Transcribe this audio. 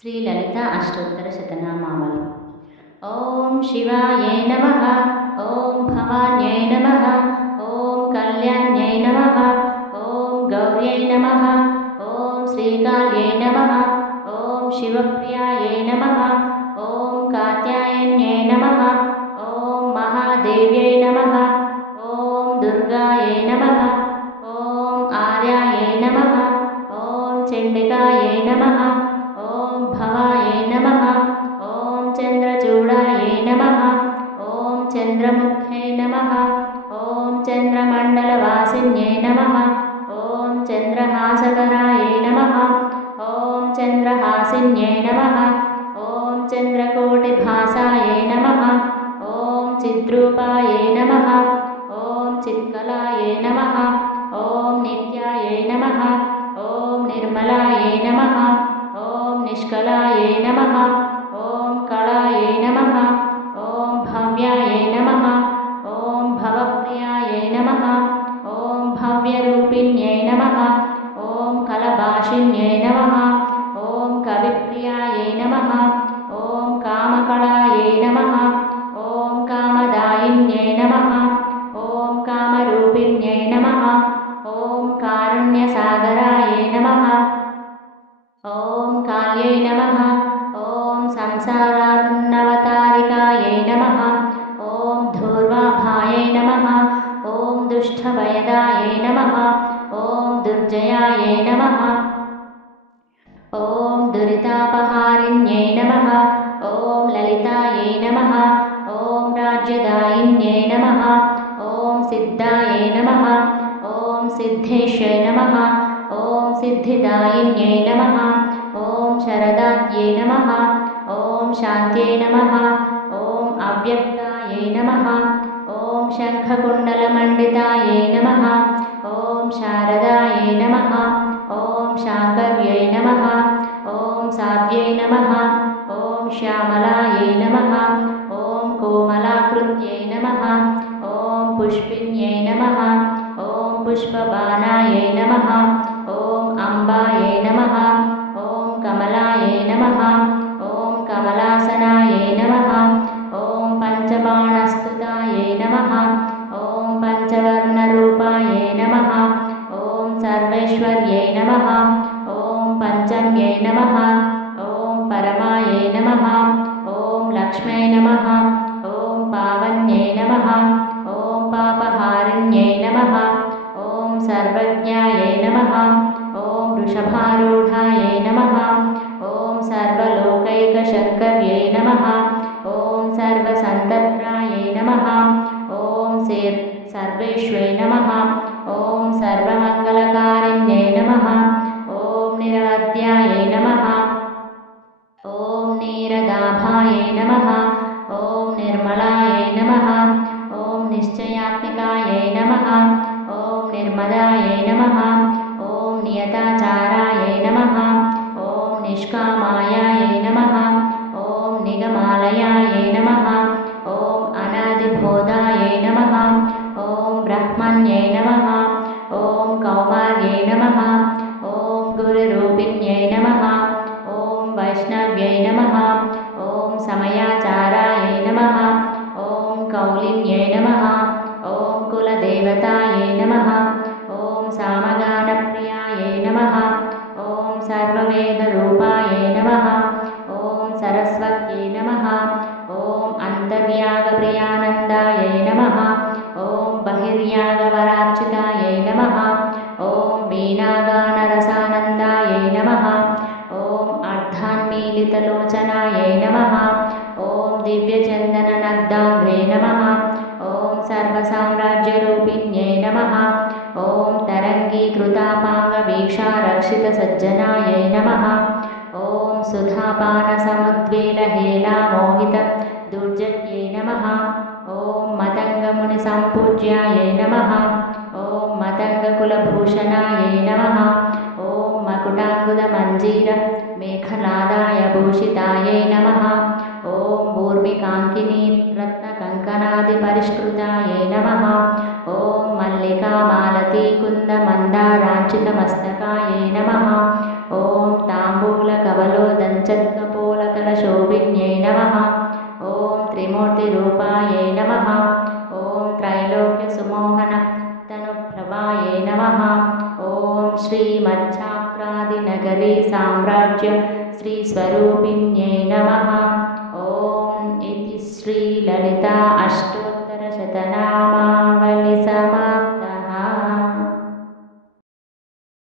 శ్రీ లలిత అష్టోత్తర శతనామావళి. ఓం శివాయై నమః. ఓం భవాన్యై నమః. ఓం కళ్యాణ్యై నమః. ఓం గౌర్యై నమః. ఓం శ్రీకాళ్యై నమః. ఓం శివప్రియాయై నమః. ఓం కాత్యాయన్యై నమః. ఓం మహాదేవ్యై నమః. ఓం దుర్గాయై నమః. ఓం ఆర్యాయై నమః. ఓం చండికాయై నమః. ఓం భవాయై నమః. ఓం చంద్రచూడాయై నమః. ఓం చంద్రముఖ్యై నమః. ఓం చంద్రమండలవాసిన్యై నమః. ఓం చంద్రహాసకరాయై నమః. ఓం చంద్రహాసిన్యై నమః. ఓం చంద్రకోటిభాసాయై నమః. ఓం చిద్రూపాయై నమః. ఓం చిత్కలాయై నమః. ఓం నిత్యాయై నమః. ఓం నిర్మలాయై నమః. ఓం నిష్కలాయై నమః. ఓం కళాయై నమః. ఓం భవ్యాయై నమః. ఓం భవప్రియాయై నమః. ఓం భవ్యరూపిణ్యై నమః. ఓం కలభాషిణ్యై నమః. ఓం కవిప్రియాయై నమః. ఓం కామకళాయై నమః. ఓం కామదాయిన్యై నమః. ఓం కామరూపిణ్యై నమః. ఓం కారుణ్యసాగరాయై నమః. ఓం కాళ్యై నమః. ఓం సంసారార్ణవతారికాయై నమః. ఓం ధూర్వాభాయై నమః. ఓం దుష్టభయదాయై నమః. ఓం దుర్జయాయై నమః. ఓం దురితాపహారిణ్యై నమః. ఓం లలితాయై నమః. ఓం రాజ్యదాయిన్యై నమః. ఓం సిద్ధాయై నమః. ఓం సిద్ధేశ్యై నమః. ఓం సిద్ధిదాయిన్యై నమః. ఓం శరదాత్యై నమః. ఓం శాంత్యై నమః. ఓం అవ్యక్తాయై నమః. ఓం శంఖకుండలమండితాయై నమః. ఓం శారదాయై నమః. ఓం శాంకర్యై నమః. ఓం సాధ్యై నమః. ఓం శ్యామలాయై నమః. ఓం కోమలాకృత్యై నమః. ఓం పుష్పిన్యై నమః. ఓం పుష్పబాణాయై నమః. ఓం అంబాయై నమః. ఓం కమలాయై నమః. ఓం కమలాసనాయై నమః. ఓం పంచబాణస్తుతాయై నమః. ఓం పంచవర్ణరూపాయై నమః. ఓం సర్వేశ్వర్యై నమః. ఓం పంచమ్యై నమః. ఓం పరమాయై నమః. ఓం లక్ష్మై నమః. ఓం పావన్యై నమః. ఓం పాపహారిణ్యై నమః. ఓం సర్వజ్ఞాయై నమః. ఓం వృషభారూఢాయై నమః. ఓం సర్వలోకైకశంకర్యై నమః. ఓం సర్వసంతత్రాయై నమః. ఓం సర్వేశ్వై నమః. ఓం సర్వమంగళకారిణ్యై నమః. ఓం నిరవధ్యాయై నమః. ఓం నీరదాభాయై నమః. ఓం నిర్మలాయై నమః. ఓం నిశ్చయాత్మికాయై నమః. ఓం నిర్మదాయై నమః. ఓం నియతాచారాయై నమః. ఓం నిష్కామాయాయై నమః. ఓం నిగమాలయాయై నమః. ఓం అనాదిబోధాయై నమః. ఓం బ్రహ్మణ్యై నమః. ఓం కౌమార్యై నమః. ఓం గురురూపిణ్యై నమః. ఓం వైష్ణవ్యై నమః. ఓం సమయాచారాయై నమః. ఓం కౌలిన్యై నమః. ఓం కులదేవతాయై నమః. ఓం సామగానప్రియాయై నమః. ఓం సర్వవేదరూపాయై నమః. ఓం సరస్వత్యై నమః. ఓం అంతర్యాగప్రియానందాయై నమః. ఓం బహిర్యాగవరార్చితాయై నమః. ఓం వీణాగానరసానందాయై నమః. ఓం అర్ధాన్మీలితలోచనాయై నమః. ఓం దివ్యచందననగ్ధాంగ్రే నమః. ఓం సర్వసామ్రాజ్యరూపిణ్యై నమః. ఓం తరంగీకృతాపాంగవీక్షారక్షితసజ్జనాయై నమః. ఓం సుధాపానసముద్వేలహేలామోహితదుర్జట్యై నమః. ఓం మతంగమునిసంపూజ్యాయై నమః. ఓం మతంగకులభూషణాయై నమః. ఓం మకుటాంగుదమంజీర మేఖలాదాయ భూషితాయై నమః. ఓం ఊర్మికాంకినీ రత్నకంకణాదిపరిష్కృతాయై నమః. ఓం మల్లికామాలతీకుందమందారార్చితమస్తకాయై నమః. ఓం తాంబూలకవలోదంత पञ्चकपोलकलशोभिन्यै नमः। ॐ त्रिमूर्तिरूपायै नमः। ॐ त्रैलोक्यसुमोहनतनुप्रभायै नमः। ॐ श्रीमच्छाक्रादिनगरी साम्राज्य श्रीस्वरूपिण्यै नमः। ॐ इति श्रीललिता अष्टोत्तरशतनाम